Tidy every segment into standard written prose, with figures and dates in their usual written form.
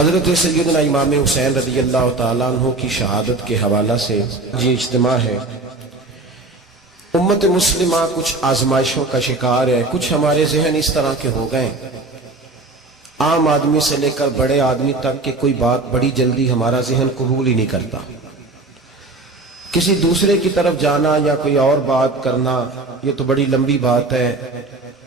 حضرت سیدنا امام حسین رضی اللہ تعالیٰ عنہ کی شہادت کے حوالہ سے یہ اجتماع ہے۔ امت مسلمہ کچھ آزمائشوں کا شکار ہے، کچھ ہمارے ذہن اس طرح کے ہو گئے، عام آدمی سے لے کر بڑے آدمی تک کہ کوئی بات بڑی جلدی ہمارا ذہن قبول ہی نہیں کرتا۔ کسی دوسرے کی طرف جانا یا کوئی اور بات کرنا یہ تو بڑی لمبی بات ہے،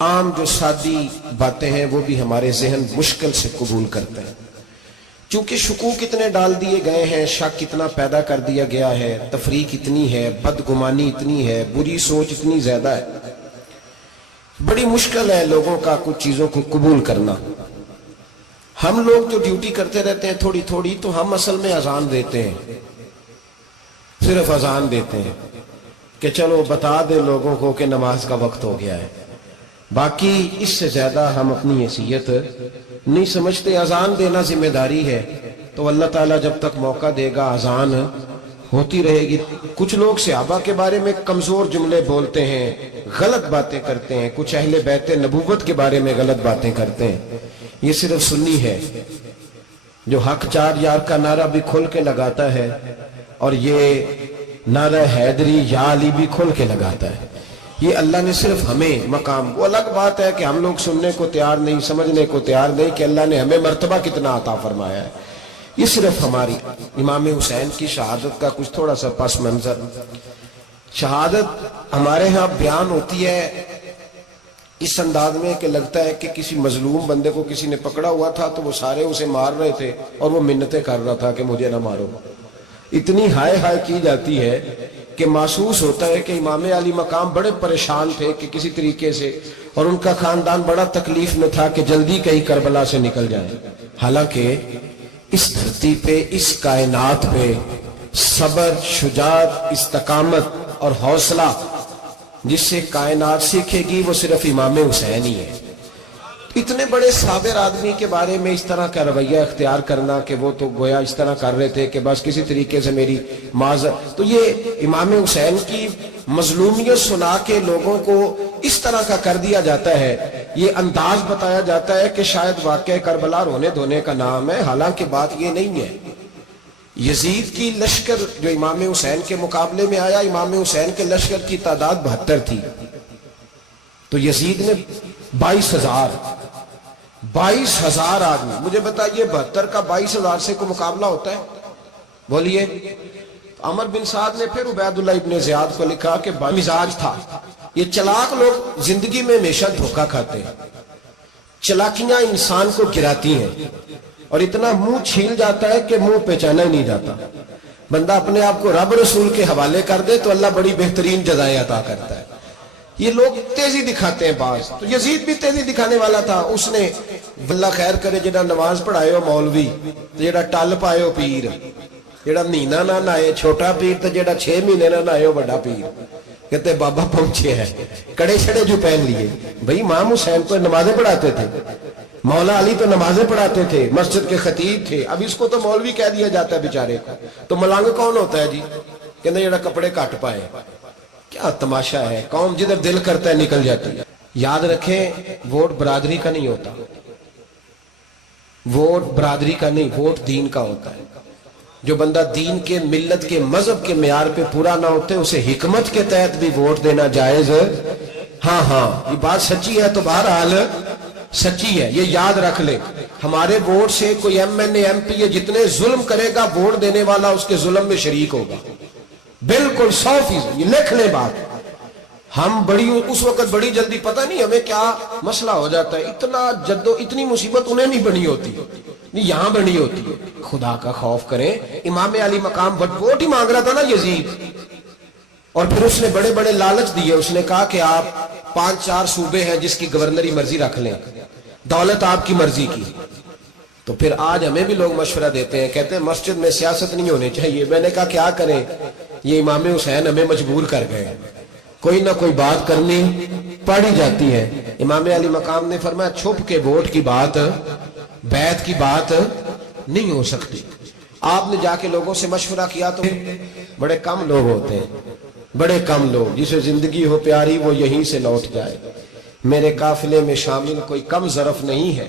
عام جو سادی باتیں ہیں وہ بھی ہمارے ذہن مشکل سے قبول کرتے ہیں، چونکہ شکوک اتنے ڈال دیے گئے ہیں، شک اتنا پیدا کر دیا گیا ہے، تفریق اتنی ہے، بدگمانی اتنی ہے، بری سوچ اتنی زیادہ ہے، بڑی مشکل ہے لوگوں کا کچھ چیزوں کو قبول کرنا۔ ہم لوگ جو ڈیوٹی کرتے رہتے ہیں تھوڑی تھوڑی، تو ہم اصل میں اذان دیتے ہیں، صرف اذان دیتے ہیں کہ چلو بتا دے لوگوں کو کہ نماز کا وقت ہو گیا ہے، باقی اس سے زیادہ ہم اپنی حیثیت نہیں سمجھتے۔ اذان دینا ذمہ داری ہے، تو اللہ تعالیٰ جب تک موقع دے گا اذان ہوتی رہے گی۔ کچھ لوگ صحابہ کے بارے میں کمزور جملے بولتے ہیں، غلط باتیں کرتے ہیں، کچھ اہل بیت نبوت کے بارے میں غلط باتیں کرتے ہیں، یہ صرف سنی ہے جو حق چار یار کا نعرہ بھی کھل کے لگاتا ہے اور یہ نعرہ حیدری یا علی بھی کھل کے لگاتا ہے۔ یہ اللہ نے صرف ہمیں مقام، وہ الگ بات ہے کہ ہم لوگ سننے کو تیار نہیں، سمجھنے کو تیار نہیں کہ اللہ نے ہمیں مرتبہ کتنا عطا فرمایا ہے۔ یہ صرف ہماری امام حسین کی شہادت کا کچھ تھوڑا سا پس منظر۔ شہادت ہمارے ہاں بیان ہوتی ہے اس انداز میں کہ لگتا ہے کہ کسی مظلوم بندے کو کسی نے پکڑا ہوا تھا تو وہ سارے اسے مار رہے تھے اور وہ منتیں کر رہا تھا کہ مجھے نہ مارو، اتنی ہائے ہائے کی جاتی ہے کہ محسوس ہوتا ہے کہ امام علی مقام بڑے پریشان تھے کہ کسی طریقے سے، اور ان کا خاندان بڑا تکلیف میں تھا کہ جلدی کہیں کربلا سے نکل جائیں۔ حالانکہ اس دھرتی پہ، اس کائنات پہ صبر، شجاعت، استقامت اور حوصلہ جس سے کائنات سیکھے گی وہ صرف امام حسین ہی ہے۔ اتنے بڑے صابر آدمی کے بارے میں اس طرح کا رویہ اختیار کرنا کہ وہ تو گویا اس طرح کر رہے تھے کہ بس کسی طریقے سے میری معذرت، تو یہ امام حسین کی مظلومیت سنا کے لوگوں کو اس طرح کا کر دیا جاتا ہے، یہ انداز بتایا جاتا ہے کہ شاید واقعہ کربلا رونے دھونے کا نام ہے، حالانکہ بات یہ نہیں ہے۔ یزید کی لشکر جو امام حسین کے مقابلے میں آیا، امام حسین کے لشکر کی تعداد 72 تھی، تو یزید نے 22,000 آدمی، مجھے بتائیے 72 کا 22,000 سے کوئی مقابلہ ہوتا ہے؟ بولیے۔ عمر بن سعد نے پھر عبید اللہ ابن زیاد کو لکھا کہ مزاج تھا، یہ چلاک لوگ زندگی میں ہمیشہ دھوکہ کھاتے ہیں، چلاکیاں انسان کو گراتی ہیں اور اتنا منہ چھیل جاتا ہے کہ منہ پہچانا ہی نہیں جاتا۔ بندہ اپنے آپ کو رب رسول کے حوالے کر دے تو اللہ بڑی بہترین جزائیں عطا کرتا ہے۔ یہ لوگ تیزی دکھاتے ہیں بعض، تو یزید بھی تیزی دکھانے والا تھا، اس نے اللہ خیر کرے جڑا نماز پڑھائے ہو مولوی، جڑا ٹل پائے ہو پیر، جڑا مہینہ نہ نائے چھوٹا پیر، تو جڑا 6 مہینے نہ نائے ہو بڑا پیر، کہتے بابا پہنچے ہیں، کڑے چھڑے جو پہن لیے۔ بھئی امام حسین تو نمازیں پڑھاتے تھے، مولا علی تو نمازیں پڑھاتے تھے، مسجد کے خطیب تھے، اب اس کو تو مولوی کہہ دیا جاتا ہے بیچارے کو، تو ملنگ کون ہوتا ہے جی؟ کہتے جڑا کپڑے کٹ پائے۔ کیا تماشا ہے، قوم جدھر دل کرتا ہے نکل جاتی ہے۔ یاد رکھیں ووٹ برادری کا نہیں ہوتا، ووٹ برادری کا نہیں، ووٹ دین کا ہوتا ہے۔ جو بندہ دین کے، ملت کے، مذہب کے معیار پہ پورا نہ ہوتے اسے حکمت کے تحت بھی ووٹ دینا جائز۔ ہاں یہ بات سچی ہے تو بہرحال سچی ہے، یہ یاد رکھ لے۔ ہمارے ووٹ سے کوئی ایم این اے، ایم پی اے جتنے ظلم کرے گا، ووٹ دینے والا اس کے ظلم میں شریک ہوگا، بالکل 100%، یہ لکھ لیں بات۔ ہم اس وقت بڑی جلدی، پتہ نہیں ہمیں کیا مسئلہ ہو جاتا ہے، اتنی مصیبت انہیں نہیں بنی ہوتی، نہیں یہاں بنی ہوتی ہے۔ خدا کا خوف کریں، امام علی مقام ووٹ ہی مانگ رہا تھا نا یزید، اور پھر اس نے بڑے بڑے لالچ دیے، اس نے کہا کہ آپ 5-4 صوبے ہیں جس کی گورنری مرضی رکھ لیں، دولت آپ کی مرضی کی۔ تو پھر آج ہمیں بھی لوگ مشورہ دیتے ہیں، کہتے ہیں مسجد میں سیاست نہیں ہونی چاہیے۔ میں نے کہا کیا کریں، یہ امام حسین ہمیں مجبور کر گئے، کوئی نہ کوئی بات کرنی پڑی جاتی ہے۔ امام علی مقام نے فرمایا چھپ کے ووٹ کی بات، بیعت کی بات نہیں ہو سکتی۔ آپ نے جا کے لوگوں سے مشورہ کیا تو بڑے کم لوگ ہوتے ہیں، بڑے کم لوگ، جسے زندگی ہو پیاری وہ یہیں سے لوٹ جائے۔ میرے قافلے میں شامل کوئی کم ظرف نہیں ہے،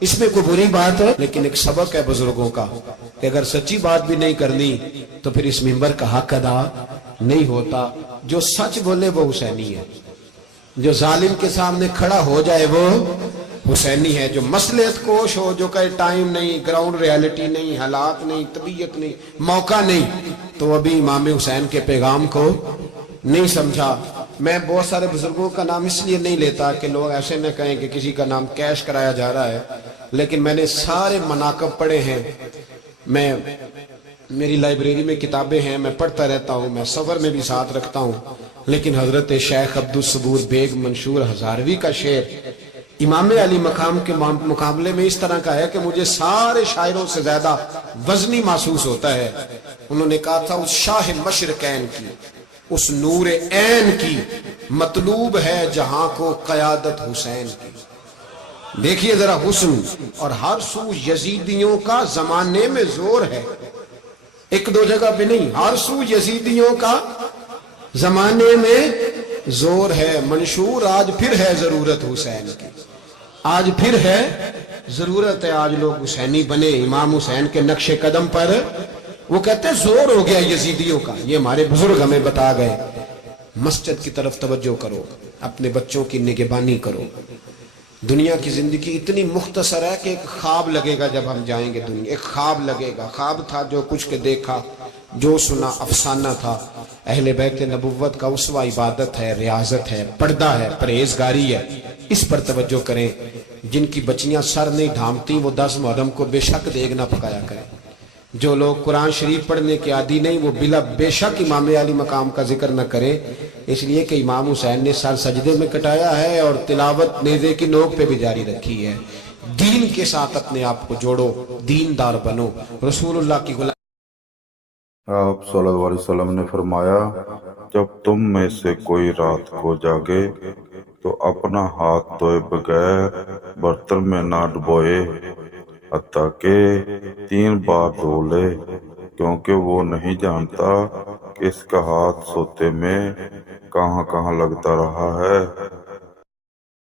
اس میں کوئی بری بات ہے، لیکن ایک سبق ہے بزرگوں کا کہ اگر سچی بات بھی نہیں کرنی تو پھر اس منبر کا حق ادا نہیں ہوتا۔ جو سچ بولے وہ حسینی ہے، جو ظالم کے سامنے کھڑا ہو جائے وہ حسینی ہے، جو مصلحت کوش ہو، جو کہے ٹائم نہیں، گراؤنڈ ریالٹی نہیں، حالات نہیں، طبیعت نہیں، موقع نہیں، تو ابھی امام حسین کے پیغام کو نہیں سمجھا۔ میں بہت سارے بزرگوں کا نام اس لیے نہیں لیتا کہ لوگ ایسے نہ کہیں کہ کسی کا نام کیش کرایا جا رہا ہے، لیکن میں نے سارے مناقب پڑھے ہیں، میری لائبریری میں کتابیں ہیں، میں پڑھتا رہتا ہوں، میں سفر میں بھی ساتھ رکھتا ہوں، لیکن حضرت شیخ عبدالصبور بیگ منشور ہزاروی کا شعر امام علی مقام کے مقابلے میں اس طرح کا ہے کہ مجھے سارے شاعروں سے زیادہ وزنی محسوس ہوتا ہے۔ انہوں نے کہا تھا اس شاہ مشرقین کی، اس نور عین کی مطلوب ہے جہاں کو قیادت حسین کی۔ دیکھیے ذرا حسن، اور ہر سو یزیدیوں کا زمانے میں زور ہے، ایک دو جگہ پہ نہیں، ہر سو یزیدیوں کا زمانے میں زور ہے۔ منشور آج پھر ہے ضرورت حسین کی، آج پھر ہے ضرورت ہے، آج لوگ حسینی بنے، امام حسین کے نقش قدم پر۔ وہ کہتے ہیں زور ہو گیا یزیدیوں کا، یہ ہمارے بزرگ ہمیں بتا گئے۔ مسجد کی طرف توجہ کرو، اپنے بچوں کی نگہبانی کرو۔ دنیا کی زندگی اتنی مختصر ہے کہ ایک خواب لگے گا جب ہم جائیں گے دنیا، ایک خواب لگے گا، خواب تھا جو کچھ کے دیکھا، جو سنا افسانہ تھا۔ اہل بیت نبوت کا اسوہ عبادت ہے، ریاضت ہے، پردہ ہے، پرہیزگاری ہے، اس پر توجہ کریں۔ جن کی بچیاں سر نہیں ڈھانپتی وہ 10 محرم کو بے شک دیگ نہ پکایا کریں۔ جو لوگ قرآن شریف پڑھنے کے عادی نہیں وہ بلا بے شک امام علی مقام کا ذکر نہ کریں، اس لیے کہ امام حسین نے سر سجدے میں کٹایا ہے اور تلاوت نیزے کی نوک پہ بھی جاری رکھی ہے۔ دین کے ساتھ اپنے آپ کو جوڑو، دیندار بنو، رسول اللہ کی غلامی۔ آپ صلی اللہ علیہ وسلم نے فرمایا، جب تم میں سے کوئی رات کو جاگے تو اپنا ہاتھ دھوئے بغیر برتن میں نہ ڈبوئے حتیٰ کہ 3 بار دھو لے، کیونکہ وہ نہیں جانتا کہ اس کا ہاتھ سوتے میں کہاں کہاں لگتا رہا ہے۔